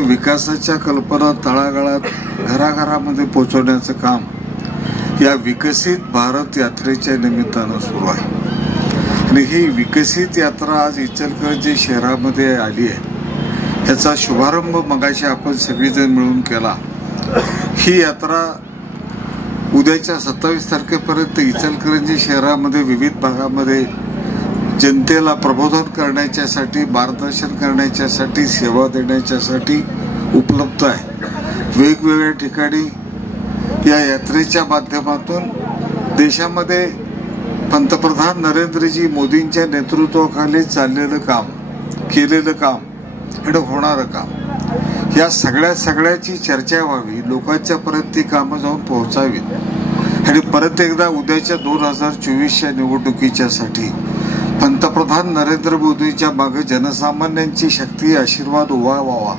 विकासाच्या कल्पना तळागाळात घराघरामध्ये पोहोचवण्याचं काम या विकसित भारत यात्रेच्या निमित्तानं सुरू आहे. आणि ही विकसित यात्रा आज इचलकरंजी शहरामध्ये आली आहे. याचा शुभारंभ मगाशी आपण सगळीजण मिळून केला. ही यात्रा उद्याच्या 27 तारखेपर्यंत इचलकरंजी शहरामध्ये विविध भागामध्ये जनतेला प्रबोधन करण्याच्यासाठी, मार्गदर्शन करण्याच्यासाठी, सेवा देण्याच्यासाठी उपलब्ध आहे. वेगवेगळ्या ठिकाणी या यात्रेच्या माध्यमातून देशामध्ये पंतप्रधान नरेंद्रजी मोदींच्या नेतृत्वाखाली चाललेलं काम, केलेलं काम आणि होणारं काम या सगळ्याची चर्चा व्हावी, लोकांच्या पर्यंत ती कामं जाऊन पोहोचावीत. आणि परत एकदा उद्याच्या 2024च्या निवडणुकीच्यासाठी पंतप्रधान नरेंद्र मोदींच्या मागे जनसामान्यांची शक्ती, आशीर्वाद उभा व्हावा.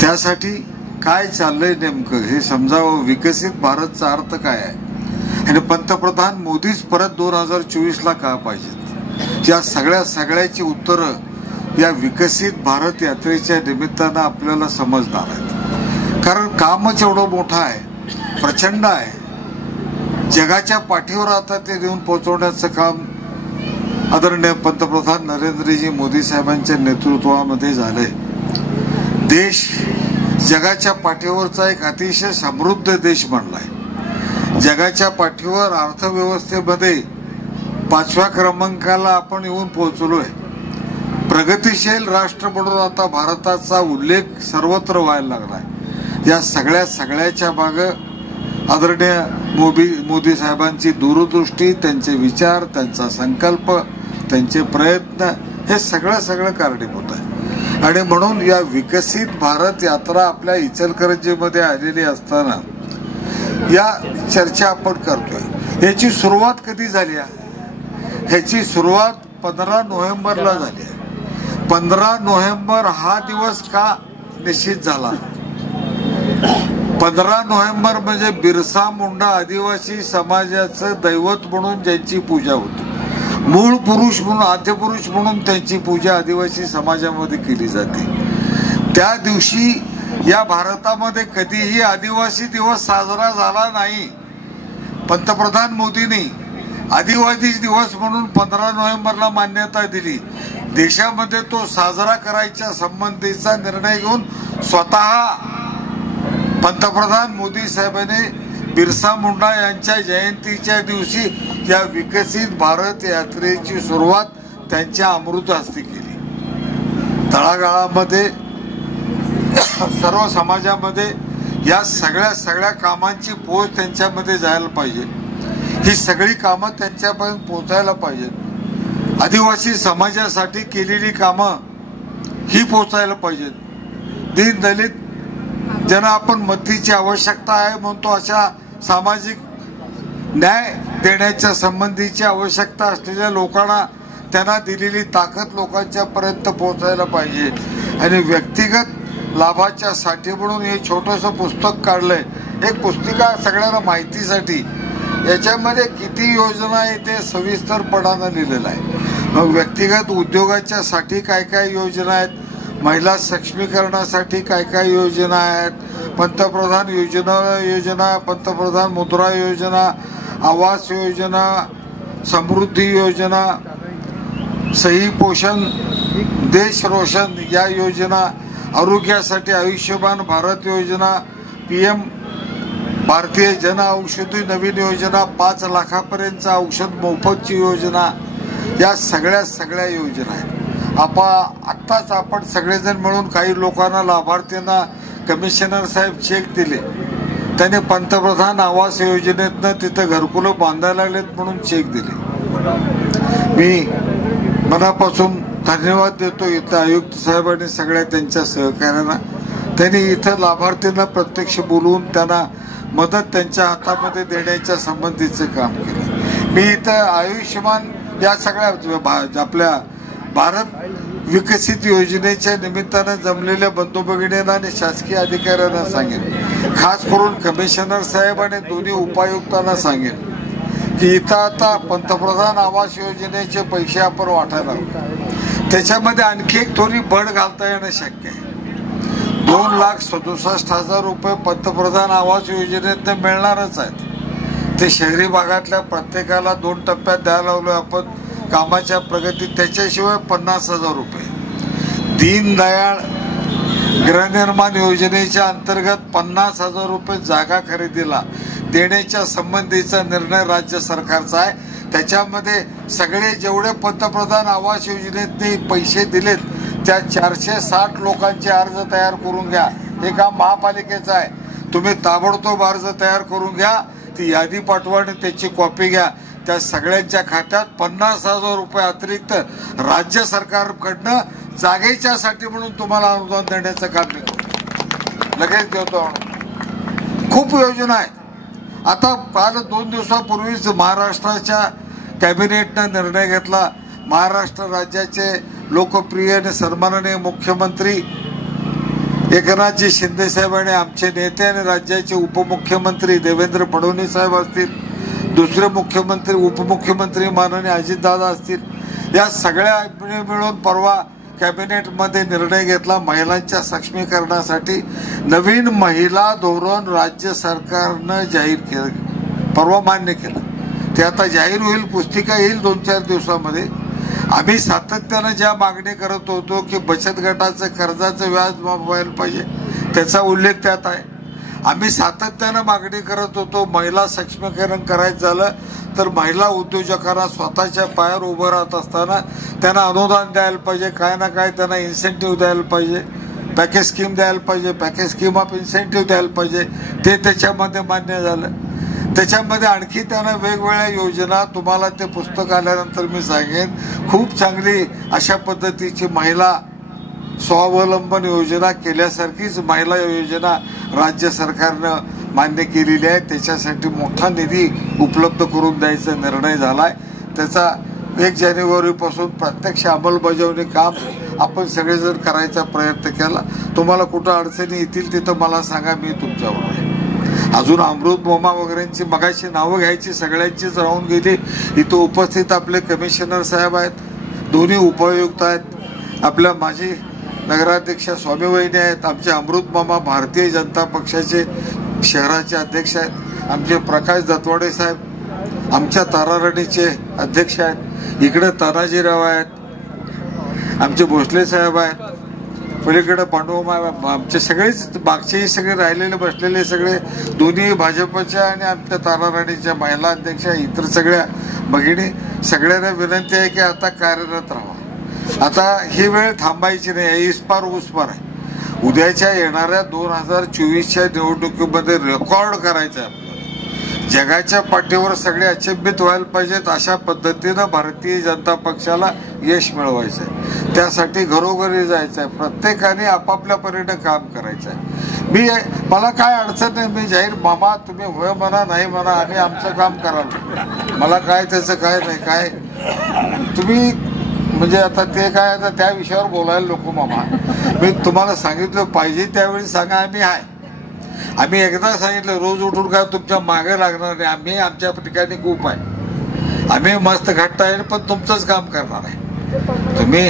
त्यासाठी काय चाललंय नेमकं हे समजावं. विकसित भारतचा अर्थ काय आहे आणि पंतप्रधान मोदीच परत 2024ला का पाहिजेत, या सगळ्याची उत्तरं या विकसित भारत यात्रेच्या निमित्तानं आपल्याला समजणार आहेत. कारण कामच एवढं मोठं आहे, प्रचंड आहे. जगाच्या पाठीवर आता ते नेऊन पोहोचवण्याचं काम आदरणीय पंतप्रधान नरेंद्रजी मोदी साहेबांच्या नेतृत्वामध्ये झालंय. देश जगाच्या पाठीवरचा एक अतिशय समृद्ध देश बनलाय. जगाच्या पाठीवर अर्थव्यवस्थेमध्ये 5व्या क्रमांकाला आपण येऊन पोहोचलोय. प्रगतिशील राष्ट्र म्हणून आता भारताचा उल्लेख सर्वत्र व्हायला लागलाय. या सगळ्याच्या मागं आदरणीय मोदी साहेबांची दूरदृष्टी, त्यांचे विचार, त्यांचा संकल्प, त्यांचे प्रयत्न हे सगळं कारणीभूत आहे. आणि म्हणून या विकसित भारत यात्रा आपल्या इचलकरंजीमध्ये आलेली असताना या चर्चा आपण करतोय. याची सुरुवात कधी झाली आहे? ह्याची सुरुवात 15 नोव्हेंबरला झाली आहे. 15 नोव्हेंबर हा दिवस का निश्चित झाला? 15 नोव्हेंबर म्हणजे बिरसा मुंडा आदिवासी समाजाचं दैवत म्हणून ज्यांची पूजा होती, मूळ पुरुष म्हणून, आद्यपुरुष म्हणून त्यांची पूजा आदिवासी समाजामध्ये केली जाते. त्या दिवशी या भारतामध्ये कधीही आदिवासी दिवस साजरा झाला नाही. पंतप्रधान मोदींनी आदिवासी दिवस म्हणून 15 नोव्हेंबरला मान्यता दिली. देशामध्ये तो साजरा करायच्या संबंधीचा निर्णय घेऊन स्वतः पंतप्रधान मोदी साहेबांनी बिरसा मुंडा यांच्या जयंतीच्या दिवशी या विकसित भारत यात्रेची सुरुवात त्यांच्या अमृत हस्ते केली. तळागाळामध्ये सर्व समाजामध्ये या सगळ्या कामांची पोच त्यांच्यामध्ये जायला पाहिजे. ही सगळी कामं त्यांच्यापर्यंत पोचायला पाहिजेत. आदिवासी समाजासाठी केलेली कामं ही पोचायला पाहिजेत. दीन दलित ज्यांना आपण मदतीची आवश्यकता आहे म्हणतो अशा सामाजिक न्याय देण्याच्या संबंधीची आवश्यकता असलेल्या लोकांना त्यांना दिलेली ताकद लोकांच्या पर्यंत पोहोचायला पाहिजे. आणि व्यक्तिगत लाभाच्या साठी म्हणून हे छोटंसं पुस्तक काढलंय. एक पुस्तिका सगळ्यांना माहितीसाठी. याच्यामध्ये किती योजना आहे ते सविस्तरपणानं लिहिलेलं आहे. मग व्यक्तिगत उद्योगाच्या साठी काय योजना आहेत, महिला सक्षमीकरणासाठी काय योजना आहेत, पंतप्रधान योजना, पंतप्रधान मुद्रा योजना, आवास योजना, समृद्धी योजना, सही पोषण देश रोशन या योजना, आरोग्यासाठी आयुष्यमान भारत योजना, PM भारतीय जन औषधी नवीन योजना, 5 लाखापर्यंतचा औषध मोफतची योजना, या सगळ्या योजना आहेत. आत्ताच आपण सगळेजण मिळून काही लोकांना, लाभार्थ्यांना कमिशनर साहेब चेक दिले. त्याने पंतप्रधान आवास योजनेतनं तिथं घरकुलं बांधायला लागलेत म्हणून चेक दिले. मी मनापासून धन्यवाद देतो इथं आयुक्त साहेब आणि सगळ्या त्यांच्या सहकार्यांना. त्यांनी इथं लाभार्थ्यांना प्रत्यक्ष बोलवून त्यांना मदत त्यांच्या हातामध्ये देण्याच्या संबंधीचं काम केलं. मी इथं आयुष्यमान या सगळ्या आपल्या भारत विकसित योजनेच्या निमित्तानं जमलेल्या बंधू भगिनींना आणि शासकीय अधिकाऱ्यांना सांगेन, खास करून कमिशनर साहेब आणि दोन्ही उपायुक्तांना सांगेन की इथं आता पंतप्रधान आवास योजनेचे पैसे आपण वाटायला, त्याच्यामध्ये आणखी एक थोडी बढ घालता येणं शक्य आहे. 2,67,000 रुपये पंतप्रधान आवास योजनेतनं मिळणारच आहेत. ते शहरी भागातल्या प्रत्येकाला 2 टप्प्यात द्यायला लावलोय आपण कामाच्या प्रगती. त्याच्याशिवाय 50,000 रुपये. दीनदयाळ गृहनिर्माण योजनेच्या अंतर्गत 50,000 रुपये जागा खरेदीला देण्याच्या संबंधीचा निर्णय राज्य सरकारचा आहे. त्याच्यामध्ये सगळे जेवढे पंतप्रधान आवास योजनेतने पैसे दिलेत त्या 460 लोकांचे अर्ज तयार करून घ्या. हे काम महापालिकेचं आहे. तुम्ही ताबडतोब अर्ज तयार करून घ्या. ती यादी पाठवा आणि त्याची कॉपी घ्या. त्या सगळ्यांच्या खात्यात 50,000 रुपये अतिरिक्त राज्य सरकारकडनं जागेच्यासाठी म्हणून तुम्हाला अनुदान देण्याचं काम मी करतो. लगेच देतो. खूप योजना आहेत. आता काल 2 दिवसापूर्वीच महाराष्ट्राच्या कॅबिनेटनं निर्णय घेतला. महाराष्ट्र राज्याचे लोकप्रिय आणि सन्माननीय मुख्यमंत्री एकनाथजी शिंदे साहेब आणि आमचे नेते आणि राज्याचे उपमुख्यमंत्री देवेंद्र फडणवीस साहेब असतील, दुसरे मुख्यमंत्री उपमुख्यमंत्री माननीय अजितदादा असतील, या सगळ्या मिळून परवा कॅबिनेटमध्ये निर्णय घेतला. महिलांच्या सक्षमीकरणासाठी नवीन महिला धोरण राज्य सरकारनं जाहीर केलं. परवा मान्य केलं. ते आता जाहीर होईल. पुस्तिका येईल 2-4 दिवसामध्ये. आम्ही सातत्यानं ज्या मागणी करत होतो की बचत गटाचं कर्जाचं व्याज माफ व्हायला पाहिजे, त्याचा उल्लेख त्यात आहे. आम्ही सातत्यानं मागणी करत होतो महिला सक्षमीकरण करायचं झालं तर महिला उद्योजकांना स्वतःच्या पायावर उभं राहत असताना त्यांना अनुदान द्यायला पाहिजे. काय ना काय त्यांना इन्सेंटिव्ह द्यायला पाहिजे. पॅकेज स्कीम द्यायला पाहिजे. पॅकेज स्कीम ऑफ इन्सेंटिव्ह द्यायला पाहिजे. ते त्याच्यामध्ये मान्य झालं. त्याच्यामध्ये आणखी त्यांना वेगवेगळ्या योजना, तुम्हाला ते पुस्तक आल्यानंतर मी सांगेन, खूप चांगली अशा पद्धतीची महिला स्वावलंबन योजना केल्यासारखीच महिला योजना राज्य सरकारनं मान्य केलेली आहे. त्याच्यासाठी मोठा निधी उपलब्ध करून द्यायचा निर्णय झालाय. त्याचा 1 जानेवारीपासून प्रत्यक्ष अंमलबजावणी काम आपण सगळेजण करायचा प्रयत्न केला. तुम्हाला कुठं अडचणी येतील तिथं मला सांगा, मी तुमच्याबरोबर आहे. अजून अमृत मोमा वगैरेंची मगाशी नावं घ्यायची सगळ्यांचीच राहून गेली. इथं उपस्थित आपले कमिशनर साहेब आहेत, दोन्ही उपायुक्त आहेत, आपल्या माजी नगराध्यक्षा स्वामीवहिनी आहेत, आमचे अमृत मामा भारतीय जनता पक्षाचे शहराचे अध्यक्ष आहेत, आमचे प्रकाश दत्वाडे साहेब आमच्या ताराराणीचे अध्यक्ष आहेत, इकडे तानाजीराव आहेत, आमचे भोसले साहेब आहेत, पलीकडे पांडुमा, आमचे सगळेच मागचेही सगळे राहिलेले बसलेले सगळे दोन्ही भाजपच्या आणि आमच्या ताराराणीच्या महिला अध्यक्षा, इतर सगळ्या भगिनी, सगळ्यांना विनंती आहे की आता कार्यरत राहा. आता ही वेळ थांबायची नाही. इस्पार उसपार आहे. उद्याच्या येणाऱ्या 2024च्या निवडणुकीमध्ये रेकॉर्ड करायचं आहे. जगाच्या पाठीवर सगळे अचंबित व्हायला पाहिजेत. अशा पद्धतीनं भारतीय जनता पक्षाला यश मिळवायचं आहे. त्यासाठी घरोघरी जायचं आहे. प्रत्येकाने आपापल्या परीने काम करायचं आहे. मला काय अडचण नाही. मी जाहीर मामा तुम्ही होय म्हणा नाही म्हणा, आम्ही आमचं काम कराल. मला काय त्याचं काय नाही. काय तुम्ही म्हणजे आता ते काय आता त्या विषयावर बोलायला नको मामा. मी तुम्हाला सांगितलं पाहिजे त्यावेळी सांगा, आम्ही आहे. आम्ही एकदा सांगितलं रोज उठून काय तुमच्या मागे लागणार नाही. आम्ही आमच्या ठिकाणी खूप आहे. आम्ही मस्त घट्ट आहे पण तुमचंच काम करणार आहे. तुम्ही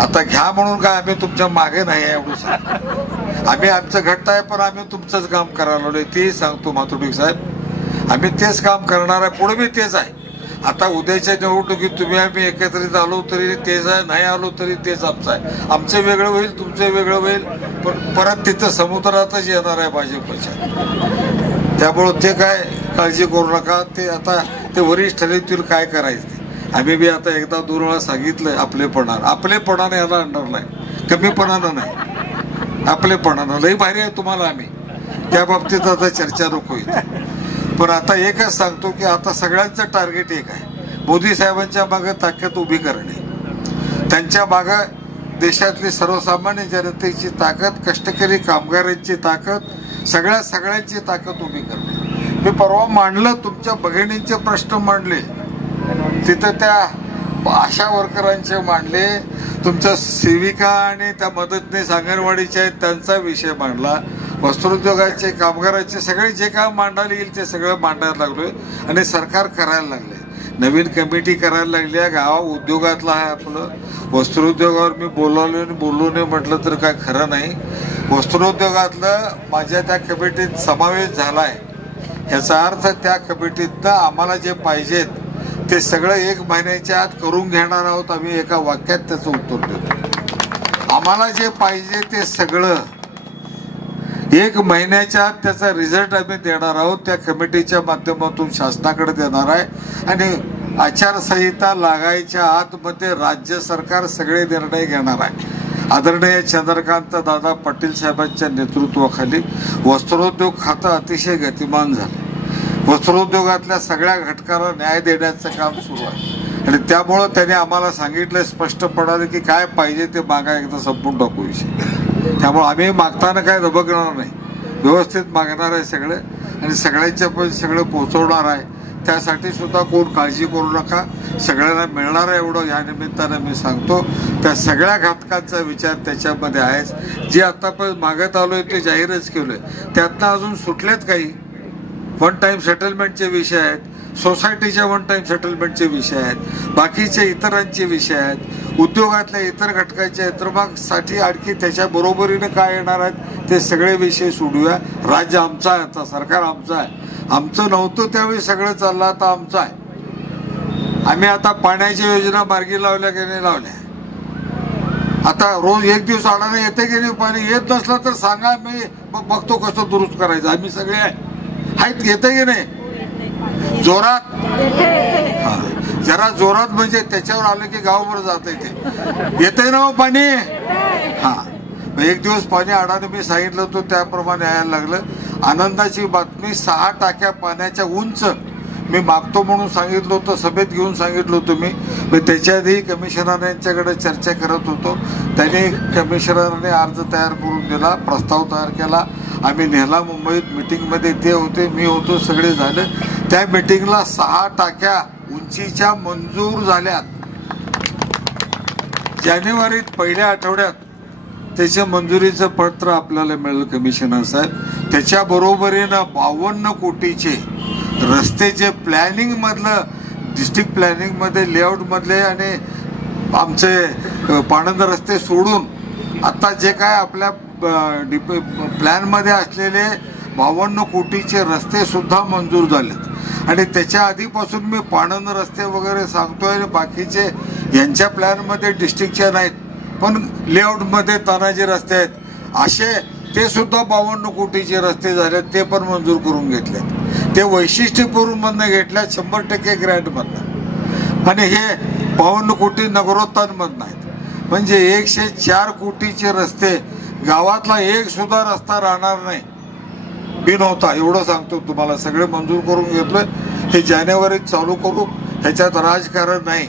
आता घ्या म्हणून काय आम्ही तुमच्या मागे नाही आहे एवढं सांग. आम्ही आमचं घट्ट आहे पण आम्ही तुमचंच काम करायला लागलोय ते सांगतो मातुडिक साहेब. आम्ही तेच काम करणार आहे. पुढे बी तेच आहे. आता उद्याच्या निवडणुकीत तुम्ही आम्ही एकत्रित आलो तरी तेच आहे, नाही आलो तरी तेच आमचं आहे. आमचं वेगळं होईल, तुमचं वेगळं होईल, पण परत तिथं समुद्रातच येणार आहे भाजपच्या. त्यामुळं ते काय काळजी करू नका. ते आता ते वरिष्ठ ठरवतील काय करायचं ते. आम्ही बी आता एकदा 2 वेळा सांगितलं आपलेपणानं याला आणणार नाही, कमीपणानं नाही, आपलेपणानं. लई भारी आहे तुम्हाला आम्ही. त्या बाबतीत आता चर्चा नको इथे. पण आता एकच सांगतो की आता सगळ्यांचं टार्गेट एक आहे. मोदी साहेबांच्या मागे ताकद उभी करणे, त्यांच्या मागे देशातली सर्वसामान्य जनतेची ताकद, कष्टकरी कामगारांची ताकद, सगळ्यांची ताकद उभी करणे. मी परवा मांडलं, तुमच्या भगिनींचे प्रश्न मांडले तिथं, त्या आशा वर्करांचे मांडले, तुमच्या सेविका आणि त्या मदतनीस अंगणवाडीच्या आहेत त्यांचा विषय मांडला, वस्त्रोद्योगाचे कामगाराचे सगळे जे काम मांडायला येईल ते सगळं मांडायला लागलोय. आणि सरकार करायला लागले. नवीन कमिटी करायला लागली आहे. गावा उद्योगातला आहे आपलं. वस्त्रोद्योगावर मी बोललो नाही म्हटलं तर काय खरं नाही. वस्त्रोद्योगातलं माझ्या त्या कमिटीत समावेश झालाय, याचा अर्थ त्या कमिटीतनं आम्हाला जे पाहिजेत ते सगळं 1 महिन्याच्या आत करून घेणार आहोत आम्ही. एका वाक्यात त्याचं उत्तर देतो. आम्हाला जे पाहिजे ते सगळं 1 महिन्याच्या आत त्याचा रिझल्ट आम्ही देणार आहोत. त्या कमिटीच्या माध्यमातून शासनाकडे देणार आहे आणि आचारसंहिता लागायच्या आतमध्ये राज्य सरकार सगळे निर्णय घेणार आहे. आदरणीय चंद्रकांत दादा पाटील साहेबांच्या नेतृत्वाखाली वस्त्रोद्योग खातं अतिशय गतिमान झालं. वस्त्रोद्योगातल्या सगळ्या घटकाला न्याय देण्याचं काम सुरू आहे आणि त्यामुळं त्याने आम्हाला सांगितलं स्पष्टपणाने की काय पाहिजे ते मागा एकदा संपून टाकू विषय. त्यामुळे आम्ही मागताना काय दबकणार नाही, व्यवस्थित मागणार आहे सगळं आणि सगळ्यांच्या पण सगळं पोहोचवणार आहे. त्यासाठी सुद्धा कोण काळजी करू नका, सगळ्यांना मिळणार आहे एवढं या निमित्तानं मी सांगतो. त्या सगळ्या घटकांचा विचार त्याच्यामध्ये आहेच. जे आतापर्यंत मागत आलोय ते जाहीरच केलोय, त्यातनं अजून सुटलेत काही. 1 टाइम सेटलमेंटचे विषय आहेत, सोसायटीच्या 1 टाइम सेटलमेंटचे विषय आहेत, बाकीचे इतरांचे विषय आहेत, उद्योगातल्या इतर घटकांच्या यंत्रमागसाठी आणखी त्याच्या बरोबरीने काय येणार आहेत ते सगळे विषय सोडूया. राज्य आमचं आहे, आता सरकार आमचं आहे. आमचं नव्हतं त्यावेळी सगळं चाललं, आता आमचं आहे. आम्ही आता पाण्याच्या योजना मार्गी लावल्या की नाही लावल्या. आता रोज 1 दिवस आडाने येते की नाही पाणी. येत नसलं तर सांगा, मी बघतो कसं दुरुस्त करायचं. आम्ही सगळे आहेत, येते की नाही जोरात. हा, जरा जोरात म्हणजे त्याच्यावर आलं की गावभर जात ते येते ना पाणी. हा, 1 दिवस पाणी अडाने मी सांगितलं होतं त्याप्रमाणे यायला लागलं. आनंदाची बातमी, 6 टाक्या पाण्याच्या उंच मी मागतो म्हणून सांगितलं होतं, सभेत घेऊन सांगितलं होतं मी. त्याच्या आधी कमिशनर यांच्याकडे चर्चा करत होतो. त्यांनी कमिशनरने अर्ज तयार करून दिला, प्रस्ताव तयार केला. आम्ही नेहला मुंबईत मिटिंगमध्ये ते होते, मी होतो, सगळे झालं. त्या मिटिंगला 6 टाक्या उंचीच्या मंजूर झाल्यात. जानेवारीत पहिल्या आठवड्यात त्याच्या मंजुरीचं पत्र आपल्याला मिळालं कमिशनर साहेब. त्याच्या बरोबरीनं 52 कोटीचे रस्त्याचे प्लॅनिंग मधलं, डिस्ट्रिक्ट प्लॅनिंग मध्ये, लेआउट मधले आणि आमचे पाणंद रस्ते सोडून आता जे काय आपल्या प्लॅन मध्ये असलेले 52 कोटीचे रस्ते सुद्धा मंजूर झालेत. आणि त्याच्या आधीपासून मी पाणंद रस्ते वगैरे सांगतोय. बाकीचे यांच्या प्लॅन मध्ये डिस्ट्रिक्टच्या नाहीत पण लेआउट मध्ये तानाजी रस्ते आहेत, असे ते सुद्धा 52 कोटीचे रस्ते झाले, ते पण मंजूर करून घेतलेत. ते वैशिष्ट्यपूर्ण मधनं घेतल्यात, 100% ग्रँट मधनं. आणि हे 52 कोटी नगरोत्थान मधनं आहेत. म्हणजे 104 कोटीचे रस्ते, गावातला एक सुद्धा रस्ता राहणार नाही बिन होता, एवढं सांगतो तुम्हाला. सगळे मंजूर करून घेतलोय. हे जानेवारीत चालू करू, ह्याच्यात राजकारण नाही,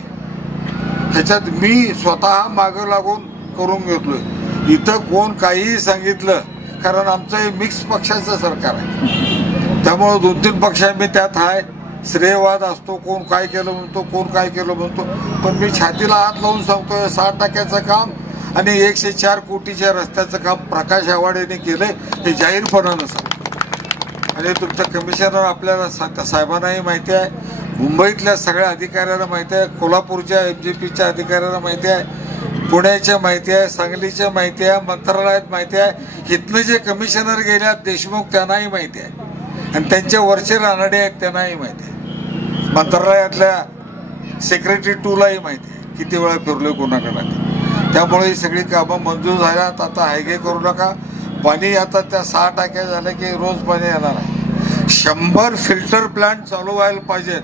ह्याच्यात मी स्वतः मागं लागून करून घेतलोय. इथं कोण काहीही सांगितलं, कारण आमचं हे मिक्स पक्षाचं सरकार आहे, त्यामुळं 2-3 पक्ष मी त्यात आहे. श्रेयवाद असतो, कोण काय केलं म्हणतो, कोण काय केलं म्हणतो. पण मी छातीला हात लावून सांगतोय, 6 टाक्याचं काम आणि 104 कोटीच्या रस्त्याचं काम प्रकाश आवाडेने केलंय, हे जाहीरपणानं सांगतो. आणि तुमचं कमिशनर आपल्याला साहेबांनाही माहिती आहे, मुंबईतल्या सगळ्या अधिकाऱ्यांना माहिती आहे, कोल्हापूरच्या MJPच्या अधिकाऱ्यांना माहिती आहे, पुण्याच्या माहिती आहे, सांगलीच्या माहिती आहे, मंत्रालयात माहिती आहे. इथनं जे कमिशनर गेल्यात देशमुख त्यांनाही माहिती आहे आणि त्यांच्या वरचे रानडे आहेत त्यांनाही माहिती आहे. मंत्रालयातल्या सेक्रेटरी 2लाही माहिती आहे किती वेळा फिरलोय कोणाकडे. त्यामुळे ही सगळी कामं मंजूर झाल्यात. आता हायगे करू नका. पाणी आता त्या 6 टाक्या झाल्या की रोज पाणी येणार आहे. 100 फिल्टर प्लांट चालू व्हायला पाहिजेत.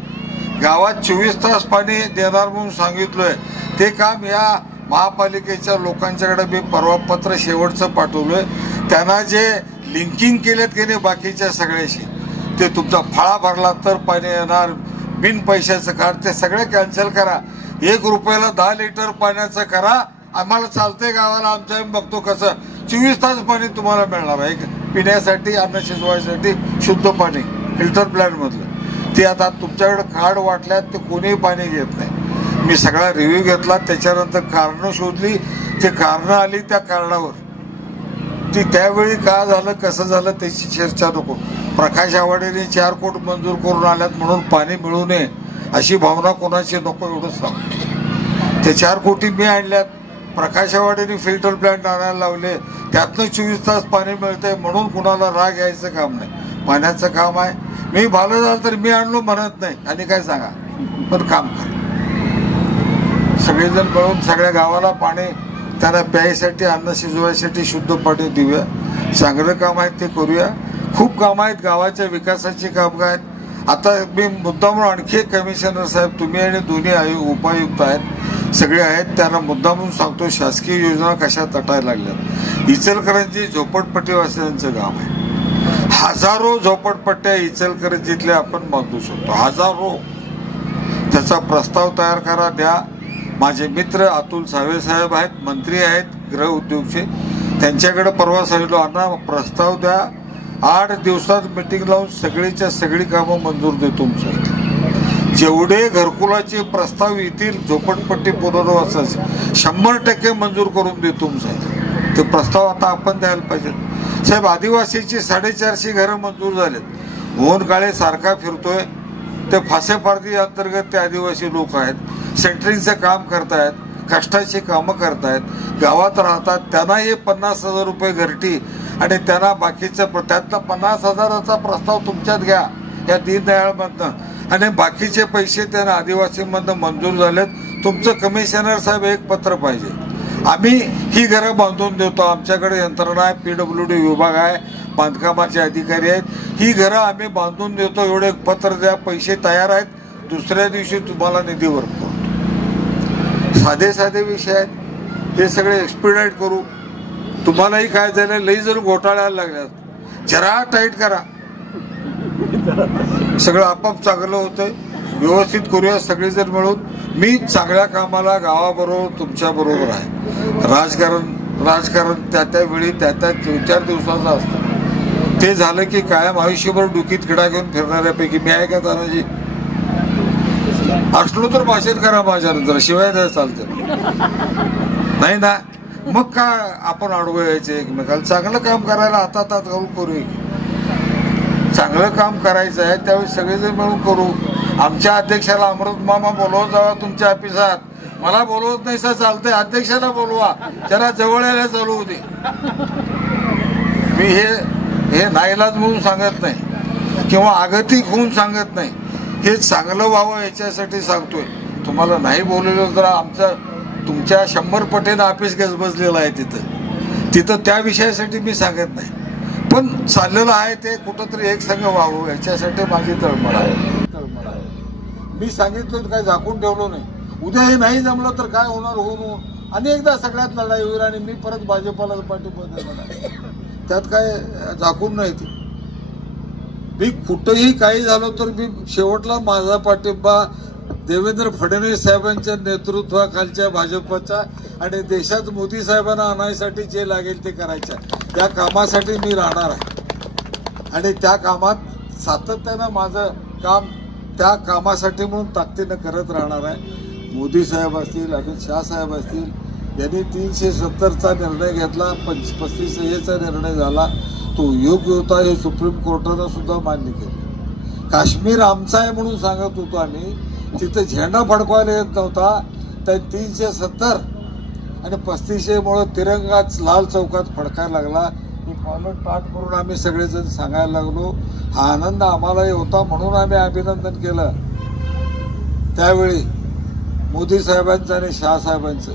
गावात 24 तास पाणी देणार म्हणून सांगितलोय. ते काम या महापालिकेच्या लोकांच्याकडे मी परवा पत्र शेवटचं पाठवलोय. त्यांना जे लिंकिंग केलेत की नाही बाकीच्या सगळ्याशी, ते तुमचा फळा भरला तर पाणी येणार, बिन पैशाचं कार्ड ते सगळे कॅन्सल करा. 1 रुपयाला 10 लिटर पाण्याचं करा. आम्हाला चालतंय गावाला, आमच्या बघतो कसं 24 तास पाणी तुम्हाला मिळणार आहे पिण्यासाठी, अन्न शिजवायसाठी शुद्ध पाणी फिल्टर प्लॅन्ट मधलं. ते आता तुमच्याकडे कार्ड वाटल्यात, ते कोणीही पाणी घेत नाही. मी सगळा रिव्ह्यू घेतला, त्याच्यानंतर कारणं शोधली, ते कारणं आली त्या कारणावर. ती त्यावेळी का झालं, कसं झालं त्याची चर्चा नको. प्रकाश आवाडेने 4 कोटी मंजूर करून आल्यात म्हणून पाणी मिळू नये अशी भावना कोणाची नको, एवढंच सांग. ते 4 कोटी मी आणल्यात, प्रकाशवाडीने फिल्टर प्लांट आणायला लावले, त्यातनं 24 तास पाणी मिळतंय म्हणून कुणाला राग यायचं काम नाही. पाण्याचं काम आहे. मी भालं झालं तर मी आणलो म्हणत नाही. आणि काय सांगा, पण काम करा. सगळेजण मिळून सगळ्या गावाला पाणी, त्यांना प्यायसाठी, अन्न शिजवायसाठी शुद्ध पाणी देऊया. चांगलं काम आहे ते करूया. खूप कामं आहेत, गावाच्या विकासाची कामं आहेत. आता मी मुद्दामून आणखी एक कमिशनर साहेब, तुम्ही आणि दोन्ही उपायुक्त आहेत, सगळे आहेत, त्यांना मुद्दामून सांगतो शासकीय योजना कशा तटायला लागल्यात. इचलकरंजी झोपडपट्टीवासियांचं गाव आहे. हजारो झोपडपट्ट्या इचलकरंजीतल्या आपण बांधू शकतो, हजारो. त्याचा प्रस्ताव तयार करा, द्या. माझे मित्र अतुल सावे साहेब आहेत, मंत्री आहेत गृह उद्योगचे, त्यांच्याकडे परवा सांगितलो, अण्णा प्रस्ताव द्या, 8 दिवसात मीटिंग लावून सगळीच्या सगळी कामं मंजूर देतो. जेवढे घरकुलाचे प्रस्ताव येतील झोपडपट्टी पुनर्वसनाचे 100% मंजूर करून देतो. ते प्रस्ताव आता आपण द्यायला पाहिजे साहेब. आदिवासीची 450 घरं मंजूर झालेत. मोहन काळे सारखा फिरतोय, ते फासेपारधी अंतर्गत ते आदिवासी लोक आहेत, सेंटरिंगचं काम करतायत, कष्टाची कामं करतायत, गावात राहतात. त्यांनाही 50,000 रुपये घरटी आणि त्यांना बाकीचं त्यातला 50,000चा प्रस्ताव तुमच्यात घ्या या दीनदयाळमधनं, आणि बाकीचे पैसे त्यांना आदिवासीमधनं मंजूर झालेत. तुमचं कमिशनर साहेब एक पत्र पाहिजे, आम्ही ही घरं बांधून देतो, आमच्याकडे यंत्रणा आहे, PWD विभाग आहे, बांधकामाचे अधिकारी आहेत, ही घरं आम्ही बांधून देतो, एवढे एक पत्र द्या, पैसे तयार आहेत, दुसऱ्या दिवशी तुम्हाला निधीवर करतो. साधे साधे विषय आहेत, हे सगळे एक्सपिडाईट करू. तुम्हालाही काय झालं, लई जर घोटाळ्याला लागल्यात, जरा टाईट करा, सगळं आपाप चांगलं होतंय. व्यवस्थित करूया सगळेजण मिळून. मी चांगल्या कामाला गावाबरोबर तुमच्या बरोबर आहे. राजकारण त्या वेळी त्या 2-4 दिवसाचं असतं. ते झालं की कायम आयुष्यभर डुकीत किडा घेऊन फिरणाऱ्यापैकी मी आहे का तानाजी? असलो तर भाषण करा माझ्यानंतर, शिवाय द्या चालते नाही ना. मग काय आपण आडवं यायचे एकमेकाला. चांगलं काम करायला हातात घालून करू. चांगलं काम करायचं आहे त्यावेळी सगळेजण मिळून करू. आमच्या अध्यक्षाला अमृत मामा बोलवत जावा तुमच्या ऑफिसात. मला बोलवत नाही सर, चालतंय, अध्यक्षाला बोलवा, जरा जवळ यायला चालू होते. मी हे नाईलाज म्हणून सांगत नाही किंवा आगतिक होऊन सांगत नाही, हे चांगलं व्हावं याच्यासाठी सांगतोय. तुम्हाला नाही बोलवलं तर आमचं तुमच्या 100 पटीनं ऑफिस गजबजलेलं आहे तिथं त्या विषयासाठी मी सांगत नाही. पण चाललेलं आहे ते कुठंतरी एक संघ व्हावं याच्यासाठी माझी तळमळ आहे. मी सांगितलं काय झाकून ठेवलो नाही. उद्या हे नाही जमलं तर काय होणार, होऊन अनेकदा सगळ्यात लढाई होईल आणि मी परत भाजपाला पाठिंबा देणार. त्यात काय झाकून नाही. ते मी कुठंही काही झालो तर मी शेवटला माझा पाठिंबा देवेंद्र फडणवीस साहेबांच्या नेतृत्वाखालच्या भाजपच्या आणि देशात मोदी साहेबांना आणायसाठी जे लागेल ते करायचं, त्या कामासाठी मी राहणार आहे. आणि त्या कामात सातत्यानं माझं काम त्या कामासाठी म्हणून ताकदीनं करत राहणार आहे. मोदी साहेब असतील, अमित शाह साहेब असतील, यांनी 370चा निर्णय घेतला, 35A निर्णय झाला, तो योग्य होता हे सुप्रीम कोर्टानं सुद्धा मान्य केलं. काश्मीर आमचा आहे म्हणून सांगत होतो आम्ही, तिथं झेंडा फडकवायला येत नव्हता, तर 370 आणि 35A तिरंगाच लाल चौकात फडकायला लागला. ही फॉलो ताट करून आम्ही सगळेजण सांगायला लागलो. हा आनंद आम्हालाही होता म्हणून आम्ही अभिनंदन केलं त्यावेळी मोदी साहेबांचं आणि शाह साहेबांचं.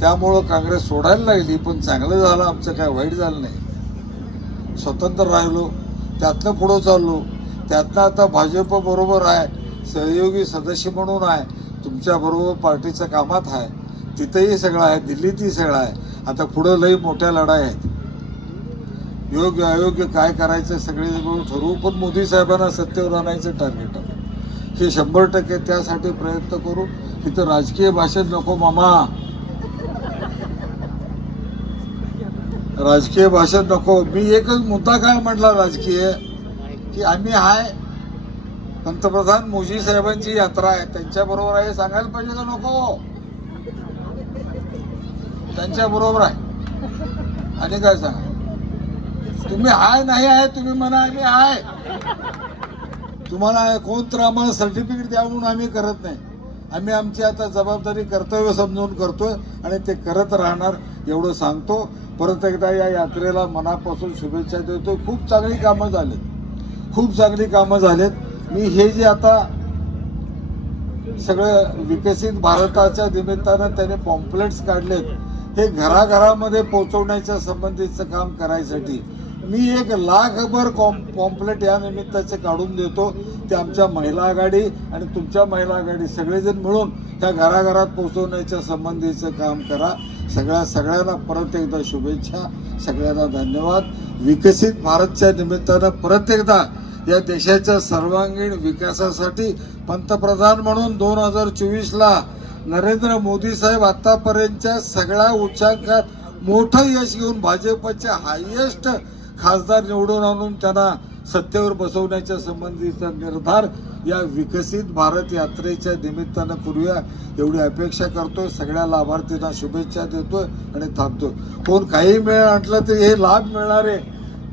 त्यामुळं काँग्रेस सोडायला लागली, पण चांगलं झालं, आमचं काय वाईट झालं नाही. स्वतंत्र राहिलो, त्यातनं पुढं चाललो, त्यातनं आता भाजप बरोबर आहे, सहयोगी सदस्य म्हणून आहे, तुमच्या बरोबर पार्टीच्या कामात आहे, तिथंही सगळं आहे, दिल्लीतही सगळं आहे. आता पुढं लई मोठ्या लढाई आहेत. योग्य अयोग्य काय करायचं सगळे मिळून ठरवू, पण मोदी साहेबांना सत्तेवर आणायचं टार्गेट आहे हे 100% त्यासाठी प्रयत्न करू. इथं राजकीय भाषण नको मामा, राजकीय भाषण नको. मी एकच मुद्दा काय म्हटला राजकीय, की आम्ही आहे पंतप्रधान मोदी साहेबांची यात्रा आहे, त्यांच्या बरोबर आहे सांगायला पाहिजे का नको? त्यांच्या बरोबर आहे. आणि काय सांगा, तुम्ही आहे नाही आहे, तुम्ही म्हणा आम्ही आहे. तुम्हाला कोण तर आम्हाला सर्टिफिकेट द्या म्हणून आम्ही करत नाही. आम्ही आमची आता जबाबदारी कर्तव्य समजून करतोय आणि ते करत राहणार एवढं सांगतो. परत एकदा या यात्रेला मनापासून शुभेच्छा देतो. खूप चांगली कामं झालेत. मी हे जे आता सगळं विकसित भारताच्या निमित्तानं त्याने पॉम्पलेट्स काढलेत, हे घराघरामध्ये पोहोचवण्याच्या संबंधीचं काम करायसाठी मी 1,00,000भर पॉम्पलेट या निमित्ताचे काढून देतो. ते आमच्या महिला आघाडी आणि तुमच्या महिला आघाडी सगळेजण मिळून त्या घराघरात पोहोचवण्याच्या संबंधीचं काम करा. सगळ्यांना परत एकदा शुभेच्छा, सगळ्यांना धन्यवाद. विकसित भारतच्या निमित्तानं परत एकदा या देशाच्या सर्वांगीण विकासासाठी पंतप्रधान म्हणून 2024ला नरेंद्र मोदी साहेब आतापर्यंतच्या सगळ्या उच्चांकात मोठं यश घेऊन भाजपचे हायएस्ट खासदार निवडून आणून त्यांना सत्तेवर बसवण्याच्या संबंधीचा निर्धार या विकसित भारत यात्रेच्या निमित्तानं करूया एवढी अपेक्षा करतोय. सगळ्या लाभार्थींना शुभेच्छा देतोय आणि थांबतोय. कोण काही मिळेल म्हटलं तरी हे लाभ मिळणारे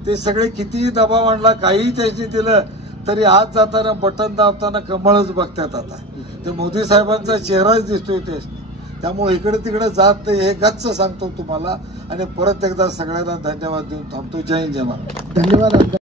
ते सगळे कितीही दबाव आणला, काहीही त्यांनी दिलं तरी आज जाताना बटन दाबताना कमळच बघतात. आता ते मोदी साहेबांचा चेहराच दिसतोय ते. त्यामुळे इकडे तिकडे जात नाही हे गच्च सांगतो तुम्हाला आणि परत एकदा सगळ्यांना धन्यवाद देऊन थांबतो. जय हिंद, जय महाराष्ट्र. धन्यवाद.